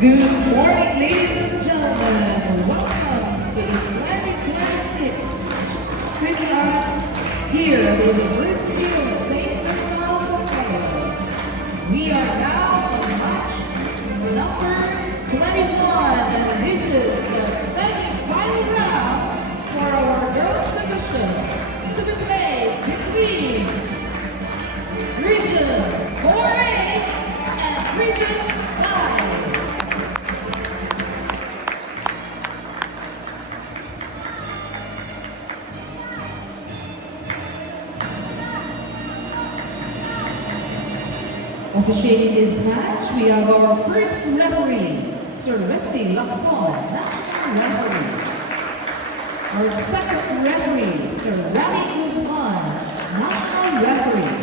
Good morning, ladies and gentlemen. Welcome to the 2026 Christmas here at the University of St. Gonzalo, Pampanga. We are now on match number 21, and this is the semi-final round for our girls division to be played between Region 4A and Region 5. Officiating this match, we have our first referee, Sir Rusty Lacson, national referee. Our second referee, Sir Rami Guzman, national referee.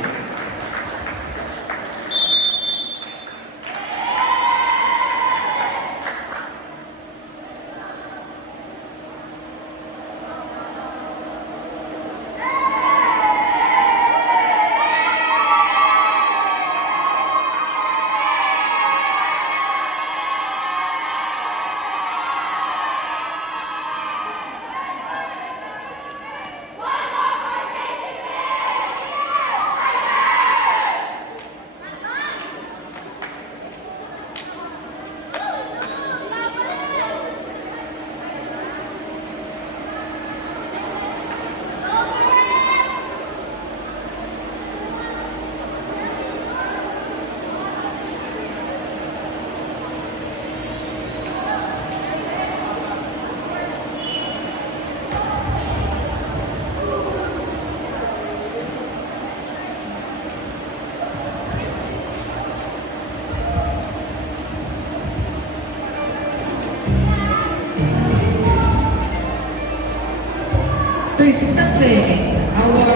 Presenting our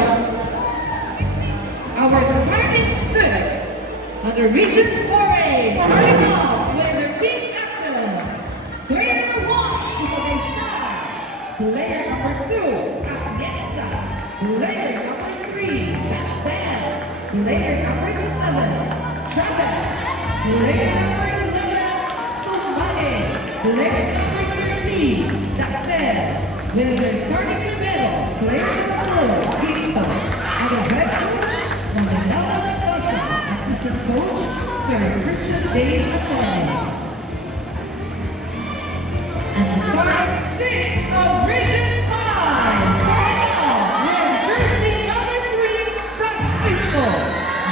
starting six on the Region 4A, starting off with their team captain, player number 1, Sumaysar, player number 2, Atienza, player number 3, Jasen, player number 7, Travis, player number 11, Sumane, player number 13, Dasen, with their starting player number 4, Quinto, and the head coach, Manila Mendoza, assistant coach, Sir Christian Dave Atene. And the starting 6 of Region 5, starting off with jersey number 3, Francisco,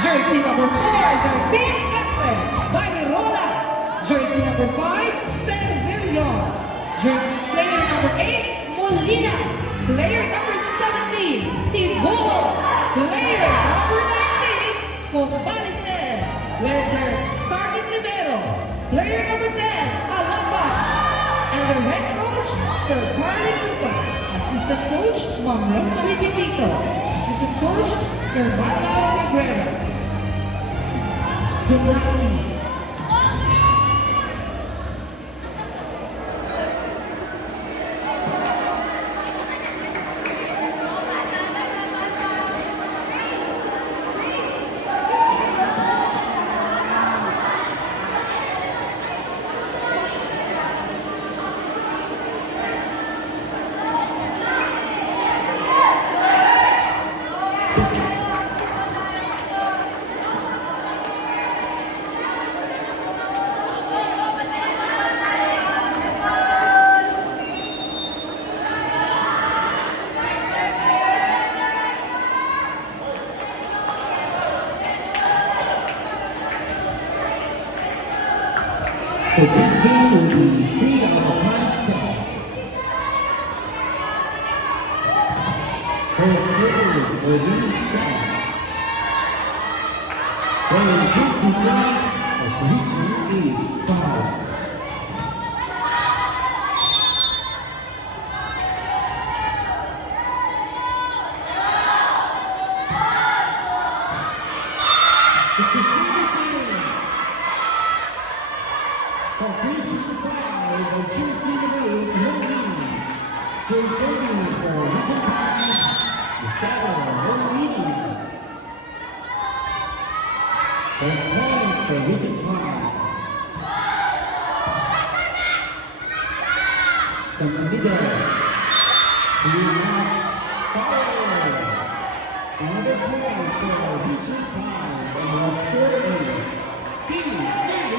jersey number 4, their team captain, Banirola, jersey number 5, Servillon, jersey player number 8, Molina, player number 17, Tibol, player number 19, Combalicen, with their starting libero, player number 10, Alapa, and their head coach, Sir Carly Tupas, assistant coach, Ma'am Rosalie Pipito, assistant coach, Sir Manuel Cabreras. Good luck, please. So this game will be 3 out of 5 set. First serve for this set. Playing Gypsy Black of Region 5. It's a serious game. From Region 5 of Gypsy Black, Molina. Still serving for Region 5, the Saddle Molina. First point for Region 5. from the middle to match power. Another point for Richard Pine and our score is 2-7.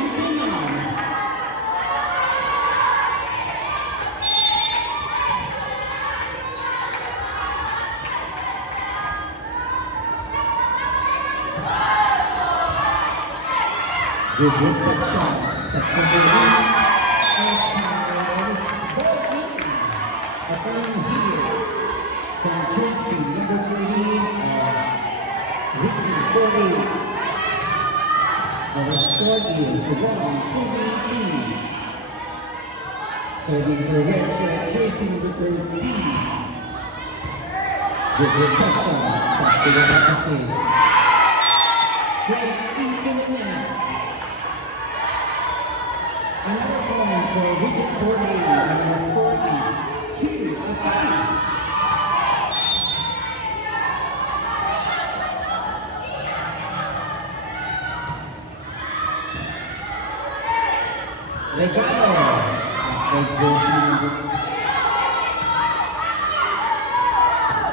Good reception, second ball, attacking here from Chelsea, number 13, Richard Corey. Our score is 1-17. Serving the red shirt, Chelsea, number 13. Good reception, second ball, straight into the net. Another point for Richard Corey, and the score is 2 apiece. Regalo after jersey number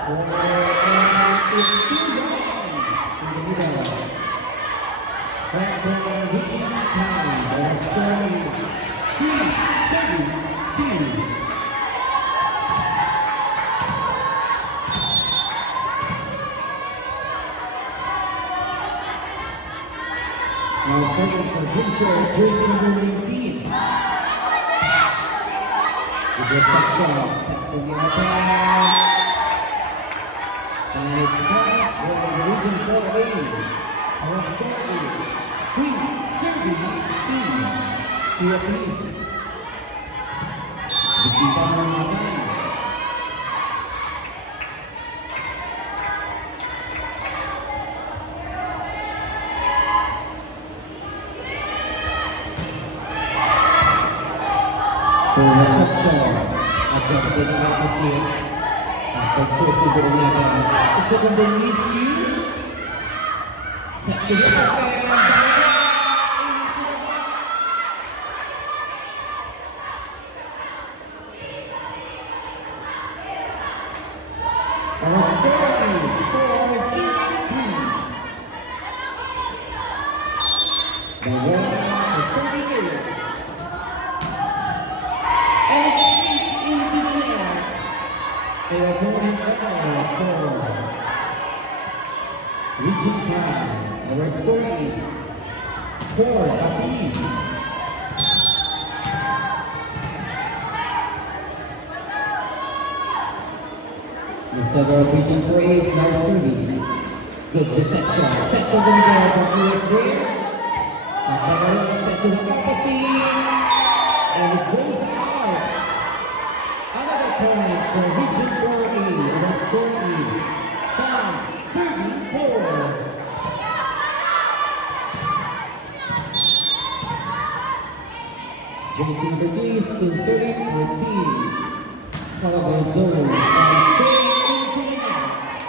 4, and it's 2 down in the middle. Back for Richard Pine, and the score is 3-7-2. Now second for Pincher, jersey number 19. With reception, set to the attack. And it's back for the Region 4A. Our score is 3-7-2. 2 apiece. Bigyan ng naman. For reception, adjusted na kasi after Chelsea Bernaga. Isa kong Bernisky. Set to the attack. Our score is 4-6-3. The one is serving it. And it's into the net. They are going over for Richard Pine. Our score is 4 apiece. The several pitching plays now serving. Good reception. Set to the middle of the is there. Set to the opposite. And it goes out. Another point for Richard Corey. And the score is 5-4. Jersey number 3 still serving for team. Followed by Zoro. And straight into the net.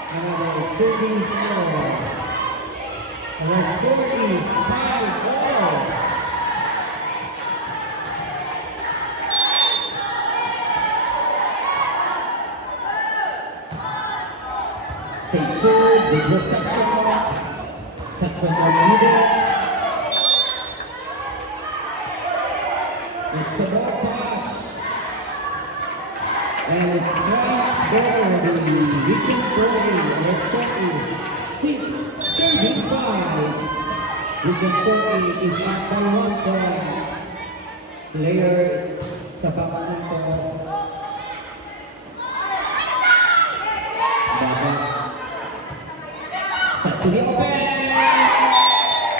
Another serving score. And the score is 5-4. Safe serve, good reception. Second on the middle. It's a ball touch. And it's not for the Richard Corey. And the score is 6-5. Richard Corey is up by 1 point. Player sa box nito. Set to the open.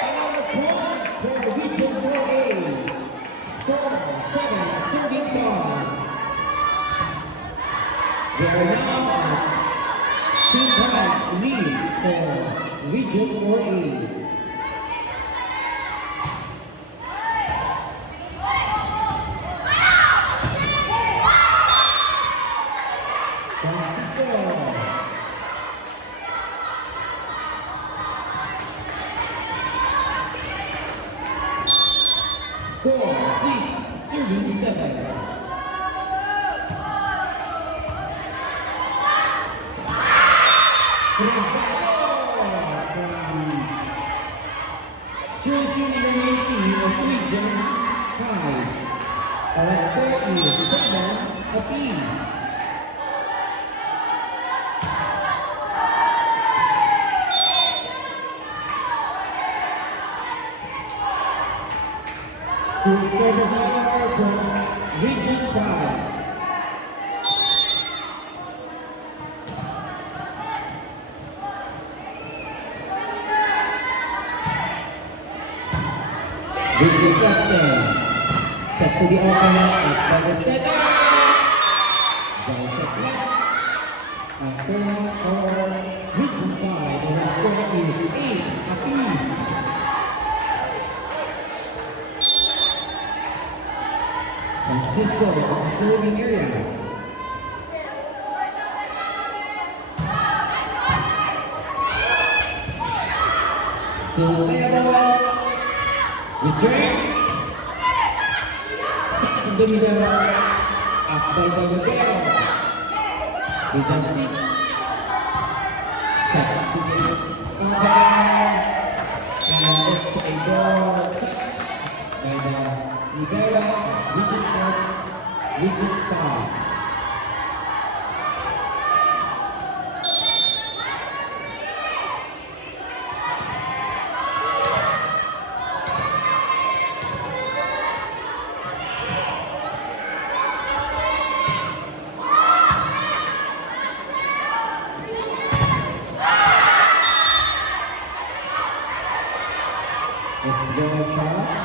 Another point for Richard Corey. Score 7-5. They are now at 2-point lead for Richard Corey. Score 6-7. Jersey number 19 of Region 5. Our score is 7 apiece. To serve as our from Region 5. With reception, set to the opponent at the center. Joseph left. And for Region 5, our score is 8 apiece. Francisco on the serving area. Still available. Return. Set from the middle. Up by the Rivero. Vidanti. Set to the overhand. And it's a ball touch by the Rivero, Region 4, Region 5. It's ball touch.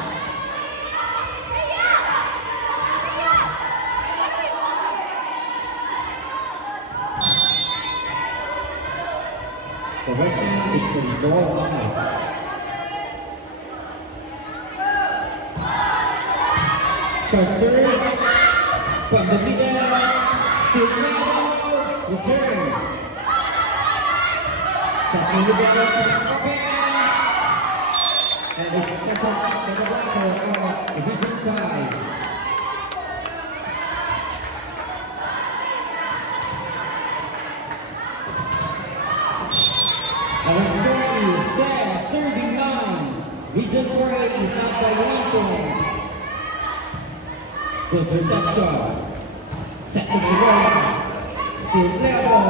Correction, it's a ball line. Short serve from the middle, still now, return. Second middle, open. And it's touches by the blocker of Region 5. Our score is there, serving 9. Region 4 is up by 1 point. Good reception. Set to the right. Still level.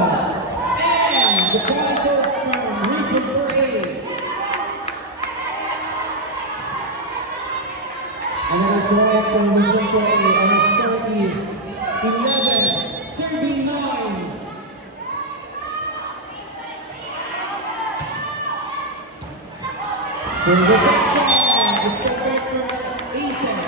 And the ball goes from Region 4. Another point from Region 4A. Our score is 11, serving 9. For reception, it's the point for Aces.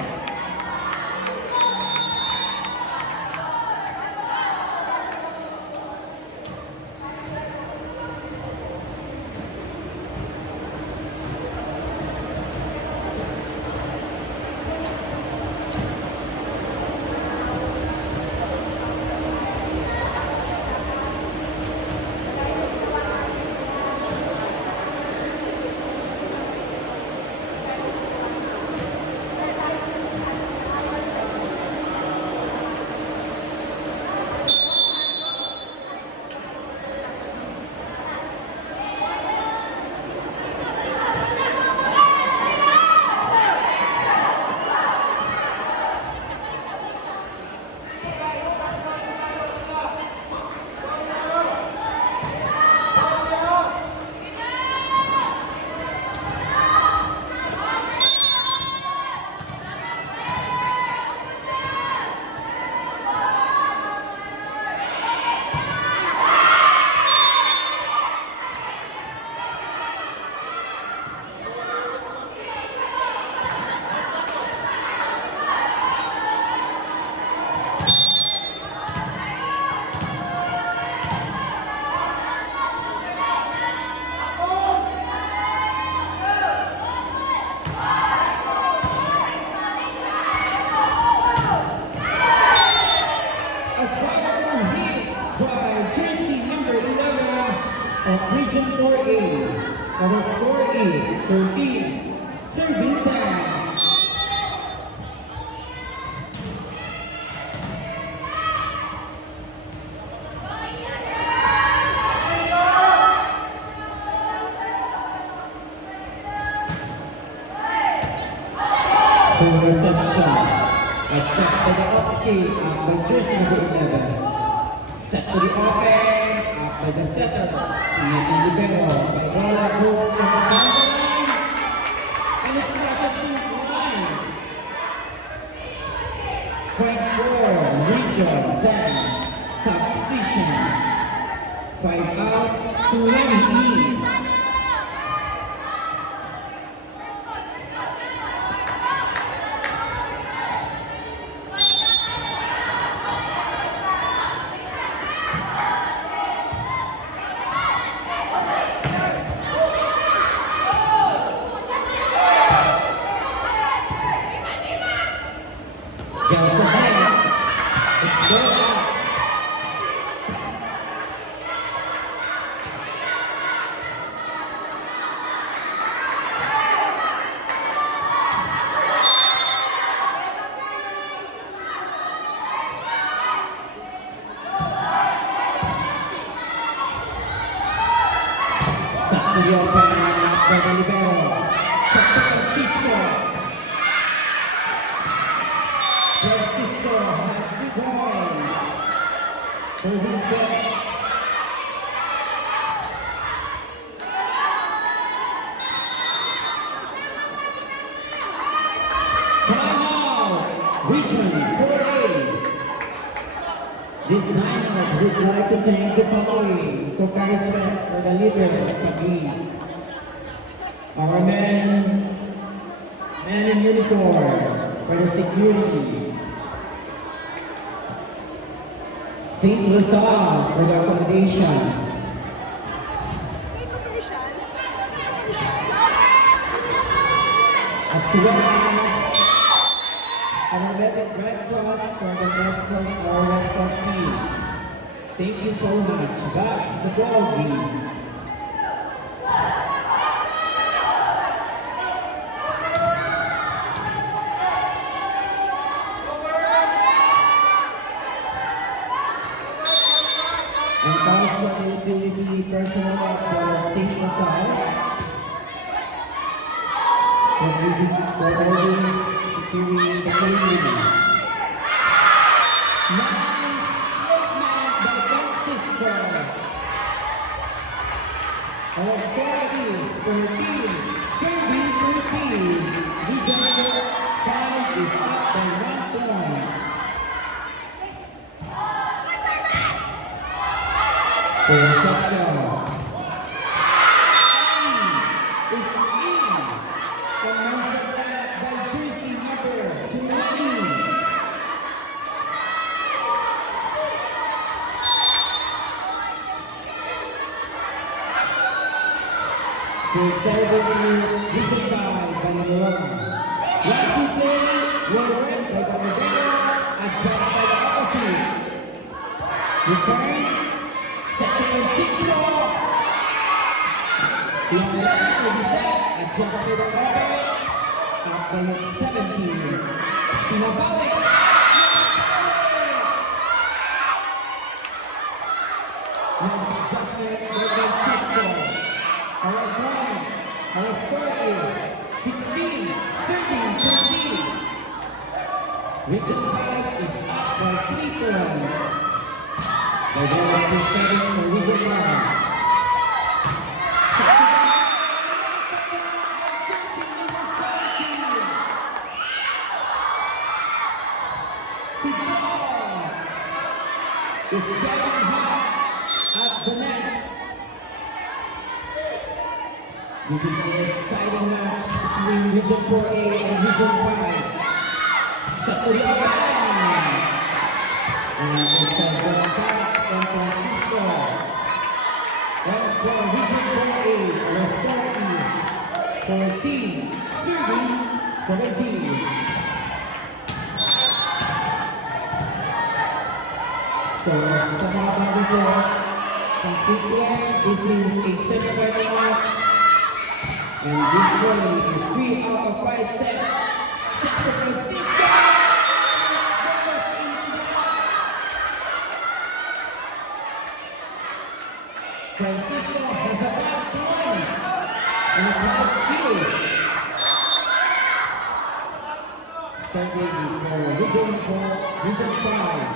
possession. A check by the opposite by jersey number 11. Set to the offense by the setter. Nathan Libero by Ella Cruz from the down the line. And it's not a 2-1. Point 4, region, then subdivision. 5 out, 2 in. Johnson Bennett. It's go out. Set to the open by the libero. Set to Francisco. Francisco has 2 points. So he's set. Timeout. Region 4A. This timeout would like to thank the following for respect for the leader of the team. Our man in uniform for the security. St. Rizal for the accommodation. As well as our Red Cross for the Red Cross team. Thank you so much. Back to the ball game. And also the utility personnel of the St. Rizal for always securing the community. Nice placement by Francisco. Our score is 14, serving 13. Region number 5 is up by 1 point. Reception. It's in. Commenced by jersey number 20. Still serving Region 5 by Lorona. 1-2 play, well read by the Rivera, adjust by the opposite. Return. Second and 6 more. Long left to be set. Adjust to the cover. Up by 17. Pinabalik. Nice adjustment by Francisco. Our point. Our score is 16, 13, 13. Region 5 is up by 3 points. The goal is to 7 for Region 5. Is getting hot at the net. This is an exciting match between Region 4A and Region 5. Set to the open. And it's a good catch from Francisco. And for Region 4A, the score is 14, serving 17. So, sa mga bago po, this is a semi-final match. And this one is 3 out of 5 set. Set to Francisco! Francisco has a bad points and a bad kills. Serving for Region 5.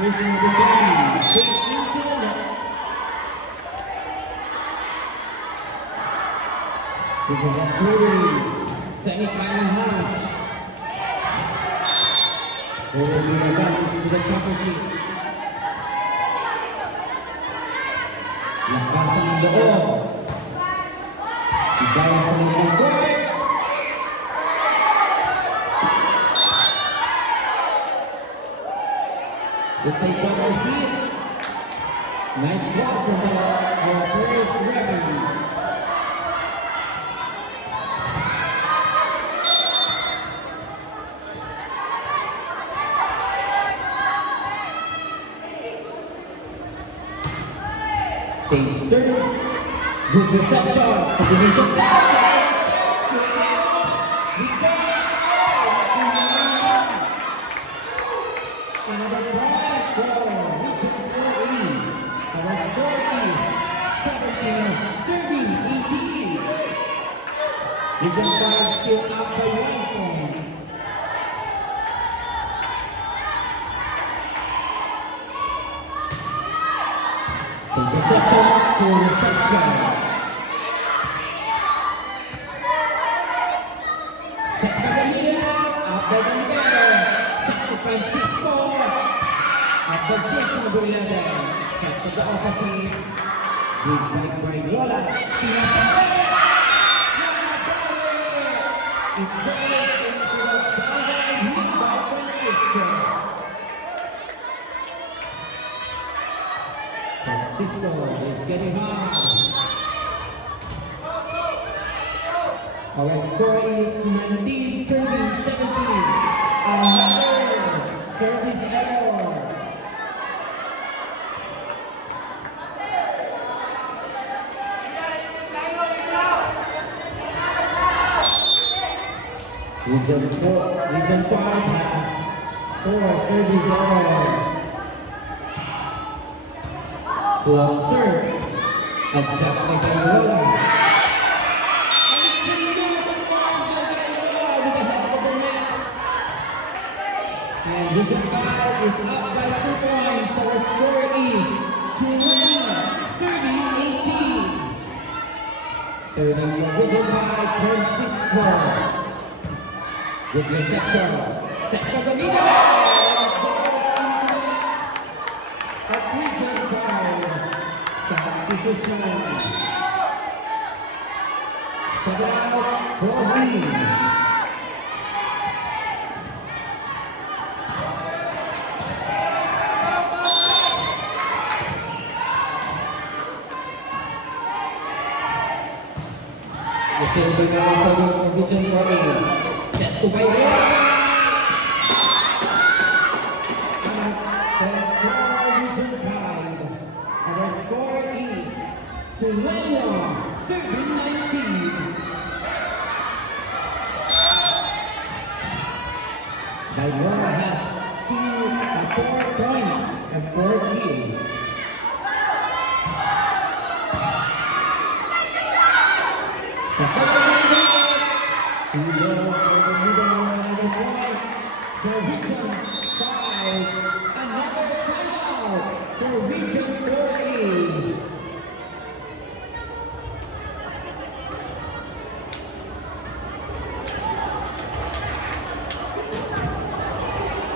Facing number 20, Faith Newton. This is a semi-final match. There will be a balance to the championship. Lakasan ng loob. Higayan sa mga goal. It's a double hit. Nice block from our first referee. Save serve. Good reception. Combination pass. Another point for Region 4E. Our score is 17, serving 18. Region 5 still up by 1 point. Reception to reception. Set by the leader, up by the leader. Set to Francisco. Up by Jason Guriada. Set to the opposite. Big break by Lola. It's going into the boundary hit by Francisco. Francisco is getting hard. Our score is 19, serving 17. Another service error. Region 5 has 4 service errors. To observe, adjust by Lola. And Region 5 is up by 2 points. Our score is 21, serving 18. Serving for Region 5, Francisco. Good reception. Set for the middle. At Region 5, substitution. Set out for win. Ito yung bigay sa Region 4. Set to by one. Our score is 21, serving 19. Baylor has 4 points and 4 kills. To go for the middle another point for Region 5. Another timeout for Region 4A.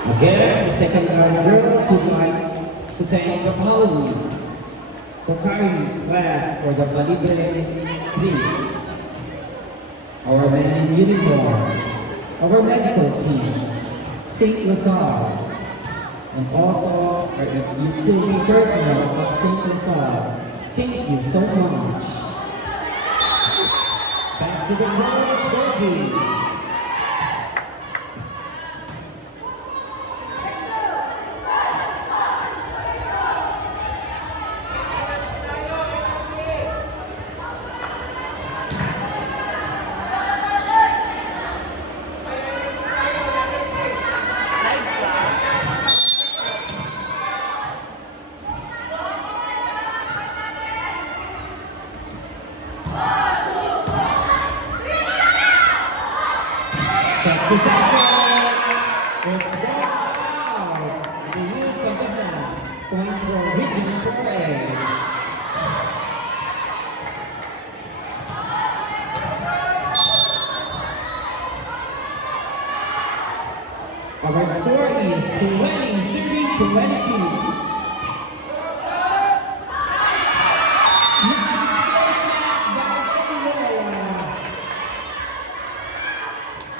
Again, the second round girls would like to thank the Pauli for carrying flag for the Balibele Prince. Our men in uniform, our medical team, St. Lazare, and also our utility personnel of St. Lazare. Thank you so much. Back to the Royal Derby. It's ball out. The use of the ball. Point for Region 4A. Our score is 20-22.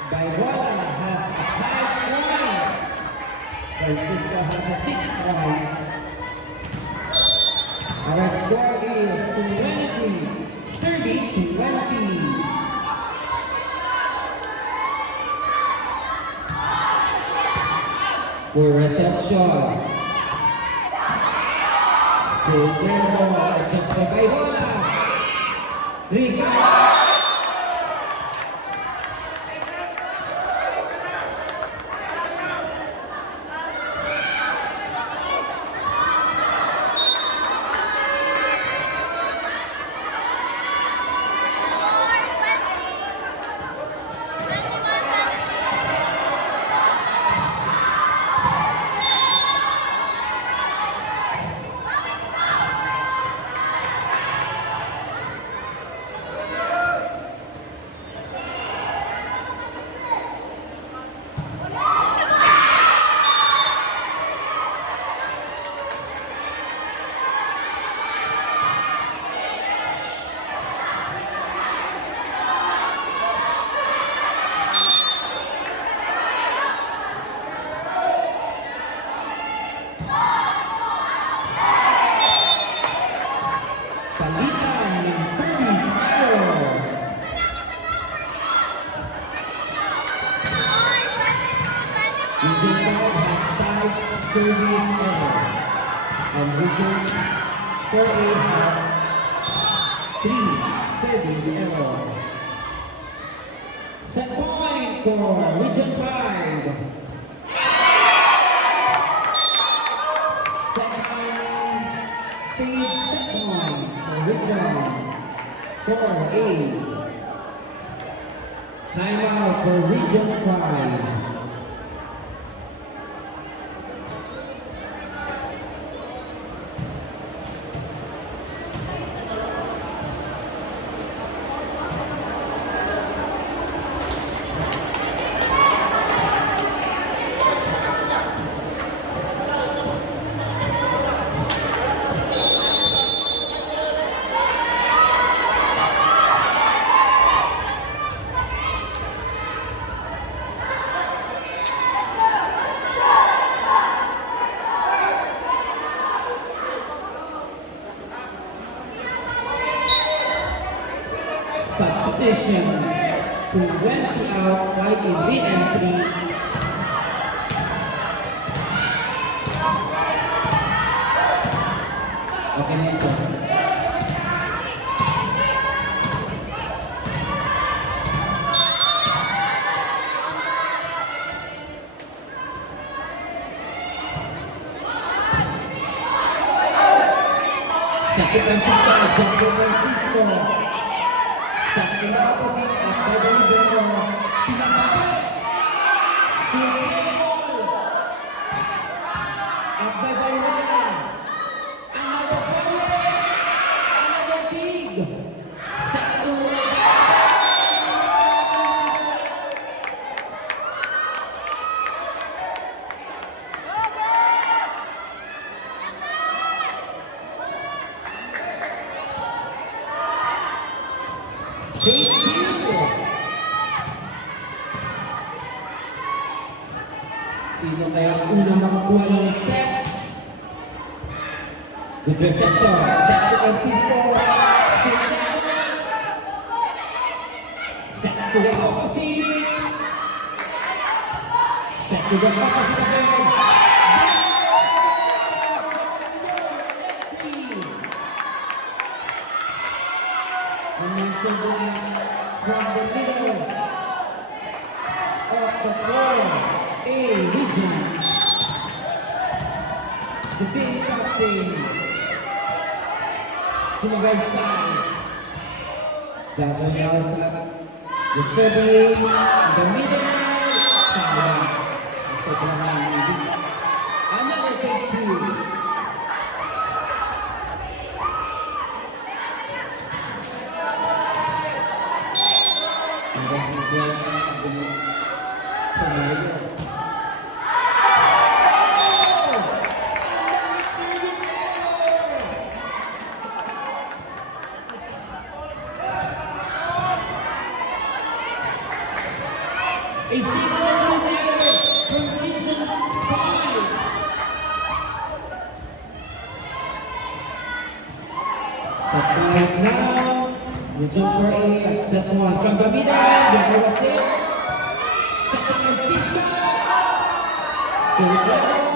Baybola has 5 points. Francisco has 6 points. Our score is 23-20. For reception. Still there ball, just for Baybola. Ricardo. Service error. And Region 4A has 3 service error. Set point for Region 5. Second save set point for Region 4A. Timeout for Region 5. Substitution to 20 out, 5 in re-entry. Okay, Nelson. Sakit Francisco, Jumbo Francisco. Sakit opposite at Beverly Beno. Pinapakit. Still ball. At Beverly Beno. Another point. Another big. Sakto. Thank you. Sino kaya ang unang makakuha ng set? Good reception. Set to Francisco. Set to the opposite. Set to the opposite again. Momentum from the middle of the floor. A Region. The team captain. Sumagay side. Jason Nelson. The serving in the middle. ito na ang lead. Another take two. Ang ganda sa Mario. A single eliminator from Region 5. Set point now. Region 4A at set one from Gavida. Number 1 there. Second and Cisco. Still down.